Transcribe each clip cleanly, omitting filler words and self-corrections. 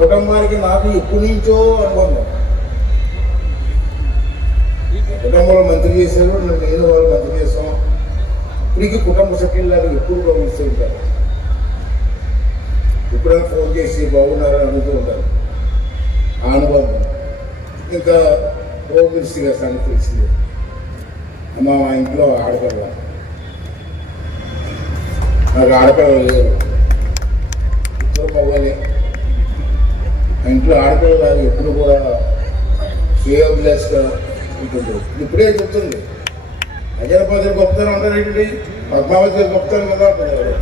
కుటుంబానికి నాకు ఎప్పటి నుంచో అనుకున్నాం. కుటుంబంలో మంత్రి చేశారు, నేను వాళ్ళు మంత్రి చేస్తాం. ఇప్పటికీ కుటుంబ సభ్యులు ఎప్పుడు గమనిస్తూ ఉంటారు. ఎప్పుడైనా ఫోన్ చేసి బాగున్నారని అడుగుతూ ఉంటారు. ఆ అనుభవం ఇంకా హోమ్ మినిస్టర్ గారు సంగతి తెలిసింది. అమ్మ మా ఇంట్లో ఆడపిల్ల, నాకు ఆడపిల్లలు లేరు, ఇద్దరు మగవాళ్ళే. మా ఇంట్లో ఆడపిల్ల ఎప్పుడు కూడా శ్రేయోభిలాష్గా ఉంటుంది. ఇప్పుడే చెప్తుంది అజయపతి గొప్పతనం అంటారు ఏంటి, పద్మావతి గొప్పతనం కదా అంటున్నారు.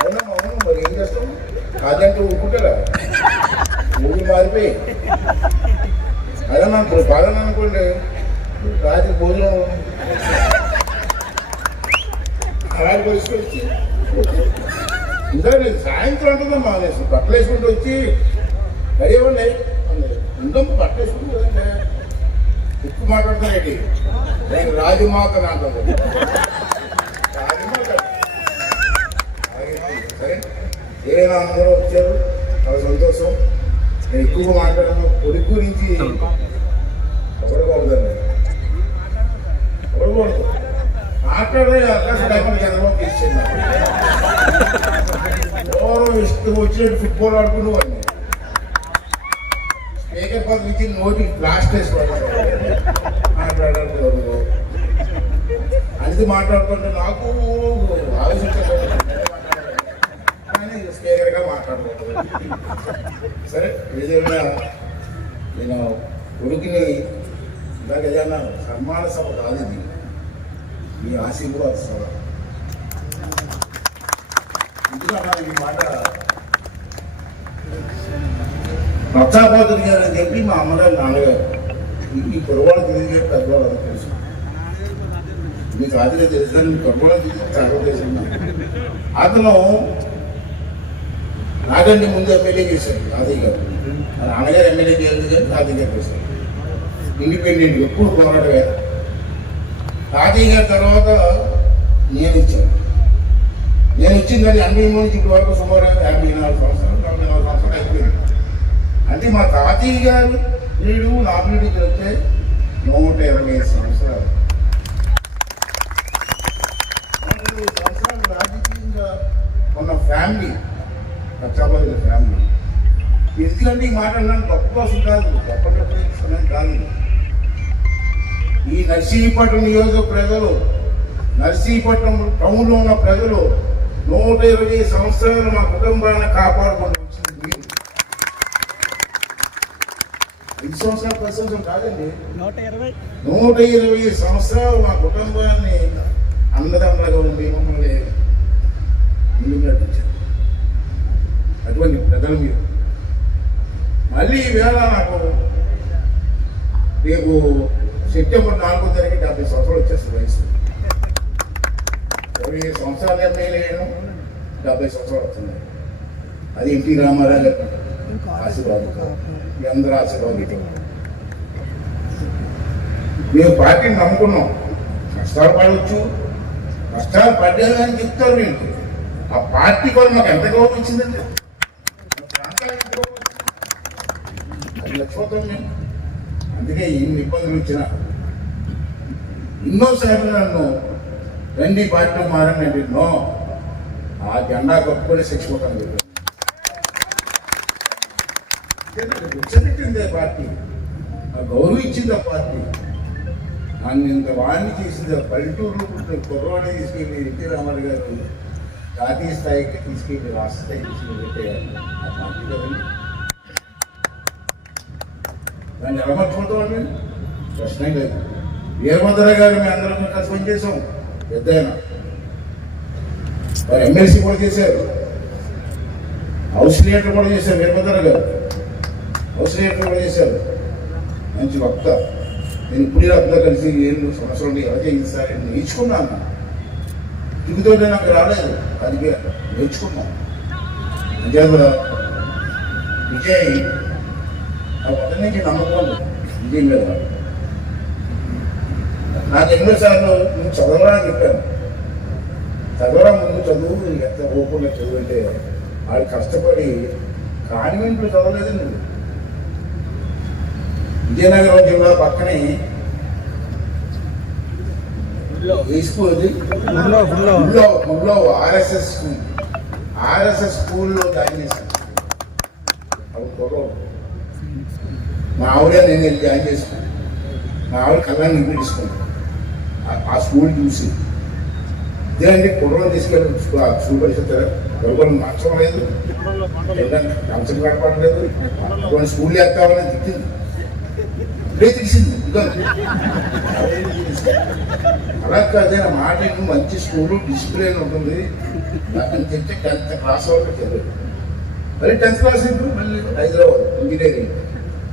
అవునా అవును, మరి ఏం చేస్తాం? అదంటూ ఊరుకుంటారా? ఊరు మారిపోయి అదే నాకు బాగా అనుకోండి, రాత్రి భోజనం అలాగే పరిస్థితి ఇంకా నేను సాయంత్రం ఉంటుందమ్మా, నేను బట్టలు వేసుకుంటూ వచ్చి గడియవండి ఇంకా బట్టలు వేసుకుంటూ కదండి ఎక్కువ మాట్లాడతానండి. నేను రాజమాత అంటాను. రాజమాత సరే, ఏదైనా అందరూ వచ్చారు, చాలా సంతోషం. నేను ఎక్కువగా మాట్లాడాను. కొడుకు గురించి ఒకడుకోవద్దండి, ఒకడుకోవద్దు. మాట్లాడే అవకాశం లేకుండా చంద్రబాబు ఇచ్చింది. ఎవరో ఇష్టం వచ్చినట్టు ఫుట్బాల్ ఆడుకుంటూ వాడిని స్పీకర్ పదవి ఇచ్చి నోటి బ్లాస్ట్ వేసుకోవాలి. మాట్లాడకూడదు అనేది మాట్లాడుతుంటే నాకు ఆలోచించకూడదు, కానీ స్పీకర్గా మాట్లాడకూడదు. సరే, ఏదైనా నేను కొడుకుని ఇలాగ ఏదైనా సన్మాన సభ కాదు ఇది, మీ ఆశీర్వాద సభ. ఎందుకన్నా ఈ మాట రక్షాపోతుని గారు అని చెప్పి మా అమ్మగారు నాన్నగారు ఈ కురవాళ్ళు తెలియజేసి పెద్దవాళ్ళు తెలుసు. మీకు ఆదిగా తెలుసు, మీ కురవాళ్ళు తెలిసి చాలా తెలుసు. అతను నాకంటే ముందు ఎమ్మెల్యే చేశారు తాతయ్య గారు. నాన్నగారు ఎమ్మెల్యే చేయలేదు కానీ తాతయ్య గారు చేశారు. ఇండిపెండెంట్ ఎప్పుడు పోరాటమే. తాతయ్య గారి తర్వాత నేను ఇచ్చాను. నేను వచ్చిందని 83 నుంచి ఇప్పటి వరకు సుమారు 54 సంవత్సరాలు 44 సంవత్సరాలు అయిపోయింది. అంటే మా తాతయ్య గారు వీడు నామినేట్ చెప్తే 125 సంవత్సరాలు. 125 సంవత్సరాలు రాజకీయంగా ఉన్న ఫ్యామిలీ రక్షాపతి ఫ్యామిలీ. ఎందుకంటే ఈ మాట అన్నాను గొప్ప కోసం కాదు, గొప్ప సమయం కాదు. ఈ నర్సీపట్నం నియోజక ప్రజలు, నర్సీపట్నం టౌన్లో ఉన్న ప్రజలు 120 సంవత్సరాలు మా కుటుంబాన్ని కాపాడుకుంటూ వచ్చింది మీరు. 5 సంవత్సరాలు 10 సంవత్సరాలు కాదండి, 120 సంవత్సరాలు మా కుటుంబాన్ని అన్నదమ్ములుగా ఉండి మమ్మల్ని ముందుకు నడిపించారు. అటువంటి ప్రజలు మీరు. మళ్ళీ ఈవేళ నాకు రేపు సెప్టెంబర్ 4వ తారీఖు 70 సంవత్సరాలు వచ్చేస్తుంది వయసు. 27 సంవత్సరాలు ఎమ్మెల్యే అయ్యాను, 70 సంవత్సరాలు వస్తున్నాయి. అది ఎన్టీ రామారావు గారి ఆశీర్వాదం, మీ అందరూ ఆశీర్వాదం. మేము పార్టీని నమ్ముకున్నాం. కష్టాలు పడవచ్చు, కష్టాలు పడ్డాను అని చెప్తారు. నేను ఆ పార్టీ కూడా మాకు ఎంత గౌరవం ఇచ్చిందండి, అది లక్ష్మతం మేము. అందుకే ఎన్ని ఇబ్బందులు వచ్చినా ఎన్నోసార్లు నన్ను రండి పార్టీ మారండి, నో ఆ జెండా కప్పుకొని శిక్షిపోతాను చెప్పాను. కూర్చోబెట్టింది పార్టీ, ఆ గౌరవం ఇచ్చింది ఆ పార్టీ. నన్ను ఇంత వాడిని చేసింది. పల్లెటూరులో కుర్రవాడిని తీసుకెళ్ళి ఎన్టీ రామారావు గారు జాతీయ స్థాయికి తీసుకెళ్ళి రాష్ట్ర స్థాయికి తీసుకెళ్ళి ఆ పార్టీ కదండి. దాన్ని ఎలా మర్చిపోతామండి? ప్రశ్నే లేదు. వీరభద్ర గారు మేము అందరం కలిసి పనిచేసాం. పెద్ద వారు ఎమ్మెల్సీ కూడా చేశారు, హౌస్ లీడర్ కూడా చేశారు. వీరభద్ర గారు హౌస్ లీడర్ కూడా చేశారు. మంచి వక్త. నేను ఇప్పుడు అంతా కలిసి 7 సంవత్సరాలు ఎలా చేయించాలి నేర్చుకున్నాను. తిరుగుతో నాకు రాలేదు, అది నేర్చుకున్నాను. అంతే కూడా విజయ్ ఆ మొదటి నుంచి నమ్మకం విజయ్ మీద. నాకు ఎన్నోసార్లు నువ్వు చదవరా అని చెప్పాను. చదవరా, ముందు చదువు, ఎంత ఓపు చదువుకున్న చదువు అంటే వాడు కష్టపడి కాన్వెంట్లు చదవలేదండి. విజయనగరం జిల్లా పక్కనే ఈ స్కూల్ ఆర్ఎస్ఎస్ స్కూల్లో జాయిన్ చేశాను. అప్పుడు మా ఆవిడ నేను వెళ్ళి జాయిన్ చేసుకున్నాను. మా ఆవిడ కళ్ళని నింపించుకున్నాను ఆ స్కూల్ చూసి. ఇదేంటి కుర్రలు తీసుకెళ్ళి స్కూల్ పరిస్థితి ఎవరు నచ్చం లేదు, అంశం కనపడలేదు, కొన్ని స్కూల్ వేస్తామని తిట్టింది. ఇప్పుడే తెలిసింది అలా కాదైనా మాట మంచి స్కూలు డిసిప్లిన్ ఉంటుంది అని చెప్తే 10th క్లాస్ వరకు చదివాడు. మరి 10th క్లాస్ ఇప్పుడు మళ్ళీ హైదరాబాద్ ఇంజనీరింగ్.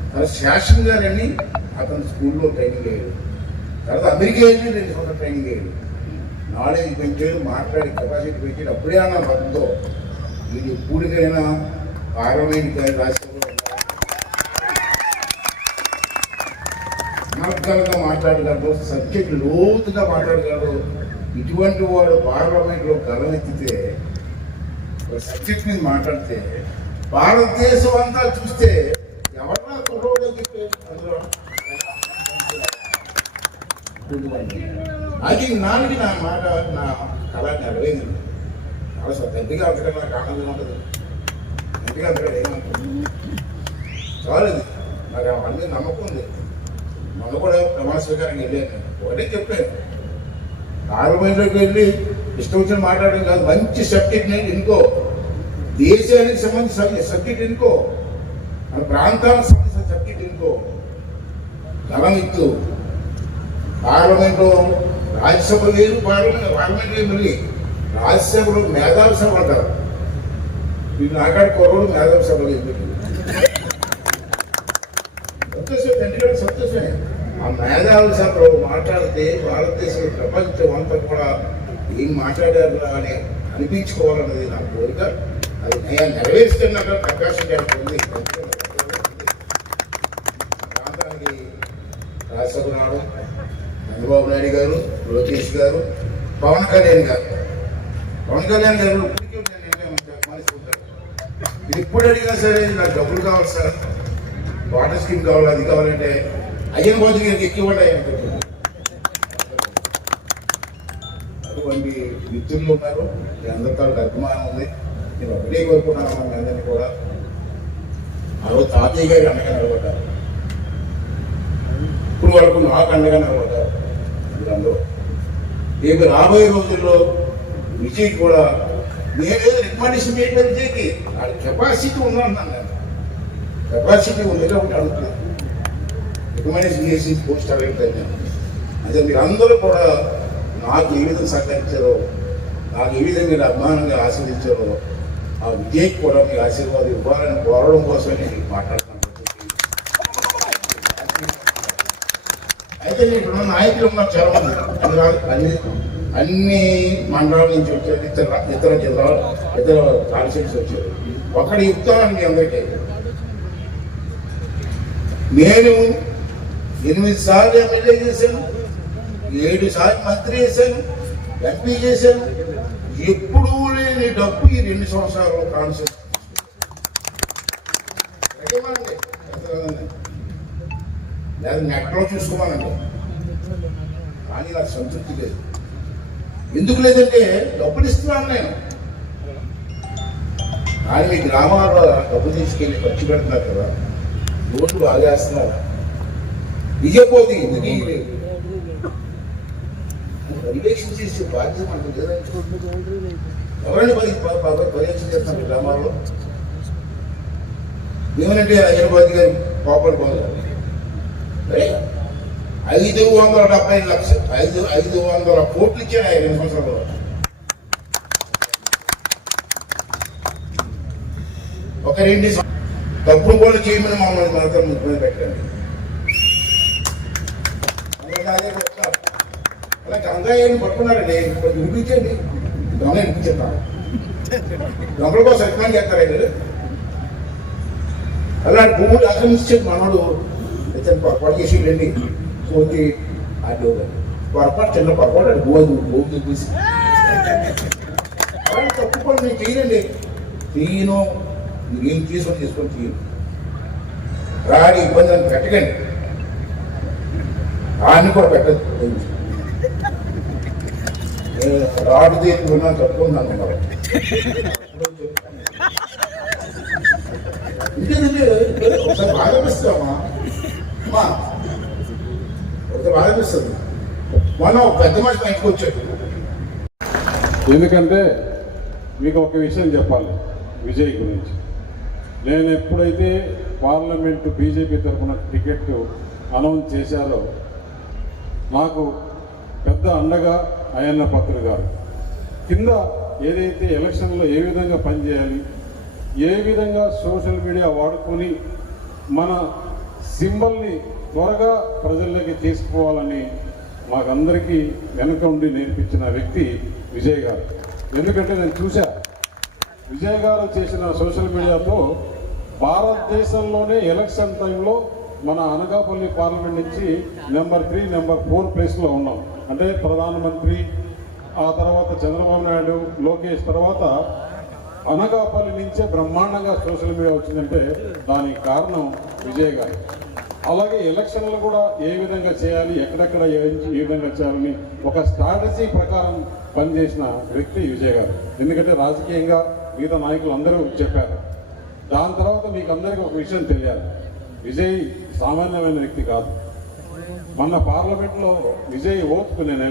తర్వాత శాషన్ గారని అతను స్కూల్లో ట్రైనింగ్ అయ్యాడు. తర్వాత అమెరికా వెళ్ళి 2 సంవత్సరాలు ట్రైనింగ్ అయ్యాడు. నాలెడ్జ్ పెంచాడు, మాట్లాడే కెపాసిటీ పెంచాడు. అప్పుడే అన్న భక్తితో వీడు ఎప్పుడికైనా పార్లమెంట్ కానీ రాష్ట్రంలో అనర్గంగా మాట్లాడగలరు, సబ్జెక్ట్ లోతుగా మాట్లాడగలరు. ఇటువంటి వాడు పార్లమెంట్లో గలమెత్తితే సబ్జెక్ట్ మీద మాట్లాడితే భారతదేశం అంతా చూస్తే ఎవరన్నా కుర్రోడు అని చెప్పి అందులో అది నాలుగు నా మాట నా కళ నెరవేరింది. చాలా దగ్గరగా అంతగా నాకు ఆనందం ఉంటుంది. దగ్గరగా అంతగా ఏమంటుంది చాలేదు. నాకు అవన్నీ నమ్మకం ఉంది. మొన్న కూడా ప్రమాణ స్వీకారానికి వెళ్ళాను. ఒకటే చెప్పాను, పార్లమెంట్లోకి వెళ్ళి ఇష్టం వచ్చిన మాట్లాడడం కాదు, మంచి సబ్జెక్ట్ నేను ఎన్నుకో, దేశానికి సంబంధించిన సబ్జెక్ట్ ఎన్నుకో, మన ప్రాంతానికి సంబంధించిన సబ్జెక్ట్ ఎన్నుకో, గలం ఇత్తు. పార్లమెంట్లో రాజ్యసభ వేరు, పార్లమెంట్ వేరు. మళ్ళీ రాజ్యసభలో మేధావి సభ అంటారు. వీళ్ళు నాకాడు కుర్రోడు మేధావి సభలు ఎందుకు సంతోషం, ఎందుకంటే సంతోషమే. ఆ మేధావి సభలో మాట్లాడితే భారతదేశంలో ప్రపంచం అంతా కూడా ఏం మాట్లాడారు అని అనిపించుకోవాలన్నది నా కోరిక. అది నేను నెరవేరుస్తున్నట్టు ప్రకాశం గారికి ఉంది. ప్రాంతానికి రాజ్యసభ రావడం, చంద్రబాబు నాయుడు గారు, లోకేష్ గారు, పవన్ కళ్యాణ్ గారు మనిషింటారు. ఇది ఎప్పుడు అడిగినా సరే నాకు డబ్బులు కావాలి సార్, వాటర్ స్కీమ్ కావాలి, అది కావాలంటే అయ్యన పోతే గారికి ఎక్కివ్వండి అనుకుంటున్నాను. అటువంటి మిత్రులు ఉన్నారు. మీ అందరితో అభిమానం ఉంది. నేను ఒకటే కోరుకున్నాను మీ అందరినీ కూడా. ఆ రోజు తాతయ్య గారి అండగా నిలబడ్డారు, ఇప్పుడు వరకు నాకు అండగా నిలబడ్డారు. మీరందరూ రేపు రాబోయే రోజుల్లో విజయ్ కూడా నేనే రికమెండేషన్ చేయడం విజయ్కి వాడి కెపాసిటీ ఉందన్నాను. కెపాసిటీ ఉంది కాబట్టి అడుగుతున్నాను, రికమెండేషన్ చేసి పోస్ట్ అడగట్లేదు. అదే మీరు అందరూ కూడా నాకు ఏ విధంగా సహకరించారో, నాకు ఏ విధంగా మీరు అభిమానంగా ఆశీర్వదించారో, ఆ విజయ్కి కూడా మీ ఆశీర్వాదం ఇవ్వాలని కోరడం కోసమే నేను మాట్లాడుతున్నాను. అయితే ఇక్కడ నాయకులు ఉన్నారు చాలా మంది, అన్ని మండలాల నుంచి వచ్చారు, ఇతర జిల్లాలు, ఇతర కాన్స్టిట్యూన్స్ వచ్చారు. ఒక్కడి చెప్తాను మీ అందరికీ, నేను 8 సార్లు ఎమ్మెల్యే చేశాను, 7 సార్లు మంత్రి చేశాను, ఎంపీ చేశాను. ఎప్పుడూ లేని డబ్బు ఈ 2 సంవత్సరాలు కాన్స్టిట్యూన్స్ లేదా నెట్లో చూసుకోమనండి. కానీ నాకు సంతృప్తి లేదు. ఎందుకు లేదంటే డబ్బులు ఇస్తున్నాను నేను, కానీ మీ గ్రామాల్లో డబ్బు తీసుకెళ్ళి ఖర్చు పెడుతున్నారు కదా, రోడ్లు బాగా వేస్తున్నారు. నిజపోతే ఎందుకు పర్యవేక్షణ చేసే బాధ్యత మనకు లేదండి. ఎవరైనా పర్యవేక్షణ చేస్తున్నారు గ్రామాల్లో. ఏమనంటే హైదరాబాద్ గారి కోపలు పొందారు 570 లక్షలు 500 కోట్లు ఇచ్చాడు ఆయన 2 సంవత్సరాలు. ఒక 2 తప్పుడు కూడా చేయమని మమ్మల్ని మనతో ముఖ్యమంత్రి పెట్టండి. అలా గంగాయాన్ని పట్టుకున్నారండి, కొంచెం వినిపించండి. దొంగ వినిపించేస్తాను, దొంగల కోసం రికమెండ్ చేస్తారండి. అలాంటి భూములు ఆక్రమించాడు మనోడు. పొరపాటు చేసి వెళ్ళి పోతే అది పొరపాటు, చిన్న పొరపాటు భూమి తీసి అలాంటి తప్పు పని నేను చేయనండి, తీయను. మీరు ఏం తీసుకొని తీయను. రాడి ఇబ్బంది అని పెట్టకండి, రాని కూడా పెట్టదు. రాడు తీసుకున్నా తప్పుకుంది అనుకున్నారు. ఒకసారి బాధపిస్తామా ఒకసారి బాధపిస్తుంది. మొన్న ఒక పెద్ద మనిషి మా ఇంటికి వచ్చాడు. ఎందుకంటే మీకు ఒక విషయం చెప్పాలి విజయ్ గురించి. నేను ఎప్పుడైతే పార్లమెంటు బీజేపీ తరఫున టికెట్ అనౌన్స్ చేశారో నాకు పెద్ద అండగా అయ్యన్న పత్రులు గారు కింద ఏదైతే ఎలక్షన్లో ఏ విధంగా పనిచేయాలి, ఏ విధంగా సోషల్ మీడియా వాడుకొని మన సింబల్ని త్వరగా ప్రజల్లోకి తీసుకుపోవాలని మాకందరికీ వెనక ఉండి నేర్పించిన వ్యక్తి విజయ్ గారు. ఎందుకంటే నేను చూసా విజయ్ గారు చేసిన సోషల్ మీడియాతో భారతదేశంలోనే ఎలక్షన్ టైంలో మన అనకాపల్లి పార్లమెంట్ నుంచి నెంబర్ 3, నెంబర్ 4 ప్లేస్లో ఉన్నాం. అంటే ప్రధానమంత్రి, ఆ తర్వాత చంద్రబాబు నాయుడు, లోకేష్ తర్వాత అనకాపల్లి నుంచే బ్రహ్మాండంగా సోషల్ మీడియా వచ్చిందంటే దానికి కారణం విజయ్ గారు. అలాగే ఎలక్షన్లు కూడా ఏ విధంగా చేయాలి, ఎక్కడెక్కడ ఏ విధంగా చేయాలని ఒక స్ట్రాటజీ ప్రకారం పనిచేసిన వ్యక్తి విజయ్ గారు. ఎందుకంటే రాజకీయంగా మిగతా నాయకులు అందరూ చెప్పారు. దాని తర్వాత మీకు అందరికీ ఒక విషయం తెలియాలి, విజయ్ సామాన్యమైన వ్యక్తి కాదు. మొన్న పార్లమెంట్లో విజయ్ ఓటుకు నేను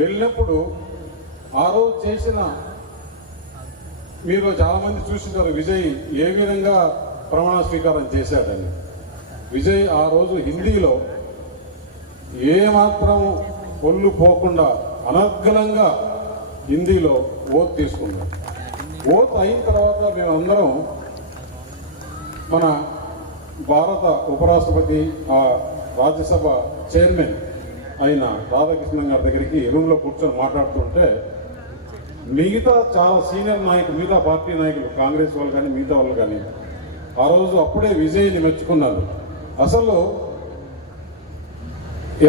వెళ్ళినప్పుడు ఆ రోజు చేసిన, మీరు చాలామంది చూసింటారు విజయ్ ఏ విధంగా ప్రమాణ స్వీకారం చేశాడని. విజయ్ ఆ రోజు హిందీలో ఏమాత్రం ఒళ్ళు పోకుండా అనర్గళంగా హిందీలో ఓత్ తీసుకున్నాం. ఓత్ అయిన తర్వాత మేమందరం మన భారత ఉపరాష్ట్రపతి, ఆ రాజ్యసభ చైర్మన్ అయిన రాధాకృష్ణన్ గారి దగ్గరికి రూమ్లో కూర్చొని మాట్లాడుతుంటే మిగతా చాలా సీనియర్ నాయకులు, మిగతా పార్టీ నాయకులు, కాంగ్రెస్ వాళ్ళు కానీ మిగతా వాళ్ళు కానీ ఆ రోజు అప్పుడే విజయ్ని మెచ్చుకున్నారు. అసలు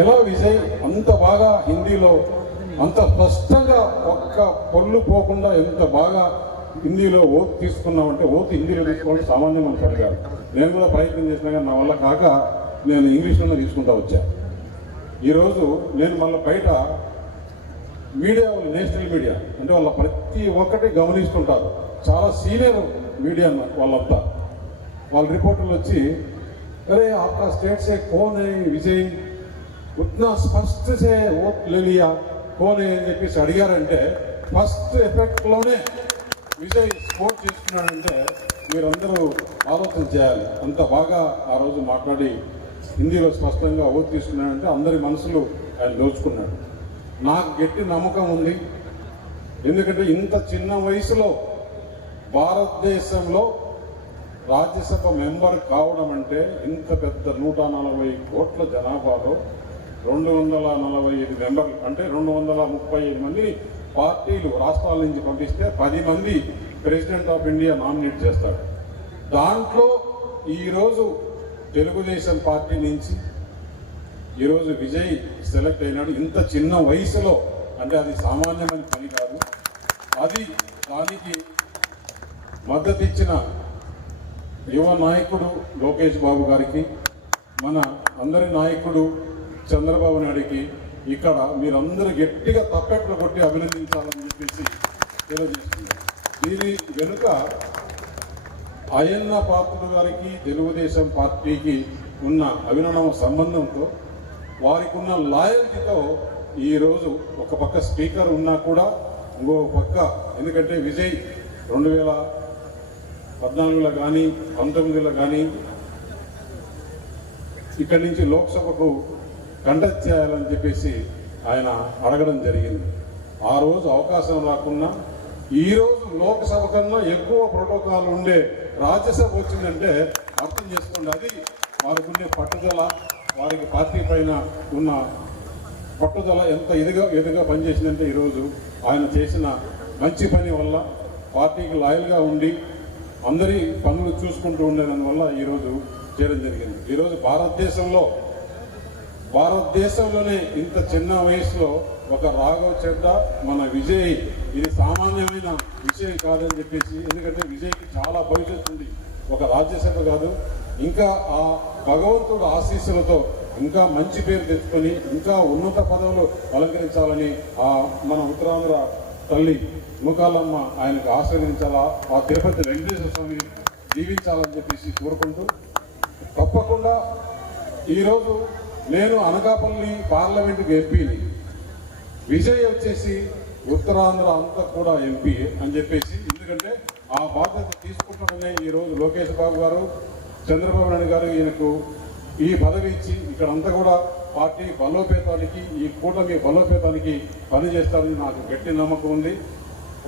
ఎలా విజయ్ అంత బాగా హిందీలో అంత స్పష్టంగా ఒక్క పొల్లు పోకుండా ఎంత బాగా హిందీలో ఓత్ తీసుకున్నామంటే, ఓత్ హిందీలో తీసుకోవడం సామాన్యమైన పని కాదు. నేను కూడా ప్రయత్నం చేసినా కానీ నా వల్ల కాక నేను ఇంగ్లీష్లోనే తీసుకుంటా వచ్చా. ఈరోజు నేను మళ్ళీ బయట మీడియా వాళ్ళు, నేషనల్ మీడియా అంటే వాళ్ళ ప్రతి ఒక్కటి గమనిస్తుంటారు. చాలా సీనియర్ మీడియా వాళ్ళంతా, వాళ్ళ రిపోర్టర్లు వచ్చి अरे आपका स्टेट से कौन है विजय, उतना स्पष्ट से वोट ले लिया, कौन है అని చెప్పేసి అడిగారంటే ఫస్ట్ ఎఫెక్ట్లోనే విజయ్ స్కోర్ చేసుకున్నాడంటే మీరందరూ ఆలోచన చేయాలి. అంత బాగా ఆ రోజు మాట్లాడి హిందీలో స్పష్టంగా ఓటు తీసుకున్నాడంటే అందరి మనసులు ఆయన దోచుకున్నాడు. నాకు గట్టి నమ్మకం ఉంది, ఎందుకంటే ఇంత చిన్న వయసులో భారతదేశంలో రాజ్యసభ మెంబర్ కావడం అంటే ఇంత పెద్ద 140 కోట్ల జనాభాలో 245 మెంబర్లు అంటే 235 మందిని పార్టీలు రాష్ట్రాల నుంచి పంపిస్తే 10 మంది ప్రెసిడెంట్ ఆఫ్ ఇండియా నామినేట్ చేస్తాడు. దాంట్లో ఈరోజు తెలుగుదేశం పార్టీ నుంచి ఈరోజు విజయ్ సెలెక్ట్ అయినాడు. ఇంత చిన్న వయసులో అంటే అది సామాన్యమైన పని కాదు. అది దానికి మద్దతు ఇచ్చిన యువ నాయకుడు లోకేష్ బాబు గారికి, మన అందరి నాయకుడు చంద్రబాబు నాయుడికి ఇక్కడ మీరందరూ గట్టిగా తప్పెట్లు కొట్టి అభినందించాలని చెప్పేసి తెలియజేస్తున్నారు. దీని వెనుక అయ్యన్న పాత్రుడు గారికి తెలుగుదేశం పార్టీకి ఉన్న అవినాభావ సంబంధంతో, వారికి ఉన్న లాయల్టీతో ఈరోజు ఒక పక్క స్పీకర్ ఉన్నా కూడా ఇంకో పక్క, ఎందుకంటే విజయ్ 2014లో కానీ 19లో కానీ ఇక్కడి నుంచి లోక్సభకు కండక్ట్ చేయాలని చెప్పేసి ఆయన అడగడం జరిగింది. ఆ రోజు అవకాశం రాకున్నా ఈరోజు లోక్సభ కన్నా ఎక్కువ ప్రోటోకాల్ ఉండే రాజ్యసభ వచ్చిందంటే అర్థం చేసుకోండి. అది వారికి ఉండే పట్టుదల, వారికి పార్టీ పైన ఉన్న పట్టుదల ఎంత ఎదుగా పనిచేసిందంటే ఈరోజు ఆయన చేసిన మంచి పని వల్ల, పార్టీకి లాయల్గా ఉండి అందరి పనులు చూసుకుంటూ ఉండేదానివల్ల ఈరోజు చేయడం జరిగింది. ఈరోజు భారతదేశంలో భారతదేశంలోనే ఇంత చిన్న వయసులో ఒక రాఘవ్ చెడ్డా మన విజయ్ ఇది సామాన్యమైన విషయం కాదని చెప్పేసి, ఎందుకంటే విజయ్కి చాలా భవిష్యత్తు ఉంది. ఒక రాజ్యసభ కాదు, ఇంకా ఆ భగవంతుడు ఆశీస్సులతో ఇంకా మంచి పేరు తెచ్చుకొని ఇంకా ఉన్నత పదవులు అలంకరించాలని మన ఉత్తరాంధ్ర తల్లి ముఖాలమ్మ ఆయనకు ఆశీర్వదించాలా, ఆ తిరుపతి వెంకటేశ్వర స్వామిని దీవించాలని చెప్పేసి కోరుకుంటూ, తప్పకుండా ఈరోజు నేను అనకాపల్లి పార్లమెంటుకి ఎంపీని, విజయ్ వచ్చేసి ఉత్తరాంధ్ర అంతా కూడా ఎంపీ అని చెప్పేసి, ఎందుకంటే ఆ బాధ్యత తీసుకుంటాడనే ఈరోజు లోకేష్ బాబు గారు, చంద్రబాబు నాయుడు గారు ఈయనకు ఈ పదవి ఇచ్చి ఇక్కడంతా కూడా పార్టీ బలోపేతానికి, ఈ కూటమి బలోపేతానికి పనిచేస్తారని నాకు గట్టి నమ్మకం ఉంది.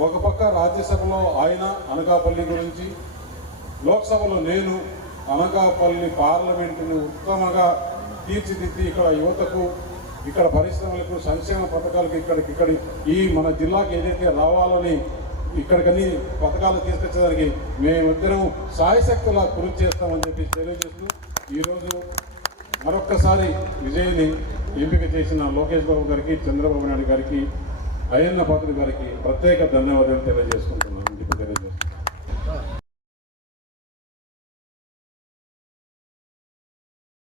ఒక పక్క రాజ్యసభలో ఆయన అనకాపల్లి గురించి, లోక్సభలో నేను అనకాపల్లి పార్లమెంటును ఉత్తమంగా తీర్చిదిద్ది ఇక్కడ యువతకు, ఇక్కడ పరిశ్రమలకు, సంక్షేమ పథకాలకు ఇక్కడి ఈ మన జిల్లాకి ఏదైతే రావాలని ఇక్కడికన్నీ పథకాలు తీసుకొచ్చేదానికి మేమిద్దరం సాయశక్తులా కృషి చేస్తామని చెప్పి తెలియజేస్తూ, ఈరోజు మరొక్కసారి విజయ్ని ఎంపిక చేసిన లోకేష్ బాబు గారికి, చంద్రబాబు నాయుడు గారికి, అయ్యన్న పాత్రుడు గారికి ప్రత్యేక ధన్యవాదాలు తెలియజేసుకుంటున్నాను.